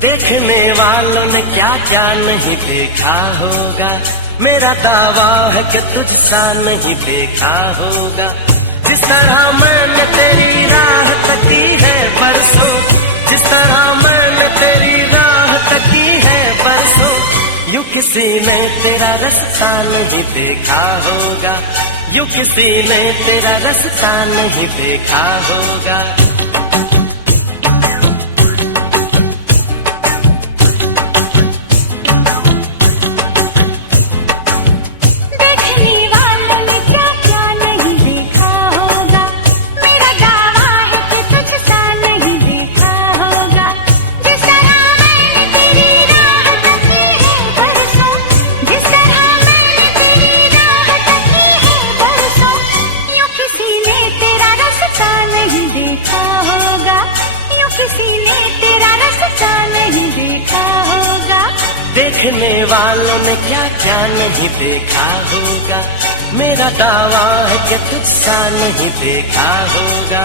देखने वालों ने क्या क्या नहीं देखा होगा, मेरा दावा है कि तुझसा नहीं देखा होगा। जिस तरह मैंने तेरी राह तकी है बरसों, जिस तरह मैंने तेरी राह तकी है बरसों, यूं किसी ने तेरा रास्ता नहीं देखा होगा, यूं किसी ने तेरा रास्ता नहीं देखा होगा। किसी ने तेरा रास्ता नहीं देखा होगा। देखने वालों ने क्या क्या नहीं देखा होगा, मेरा दावा है कि तुझसा नहीं देखा होगा।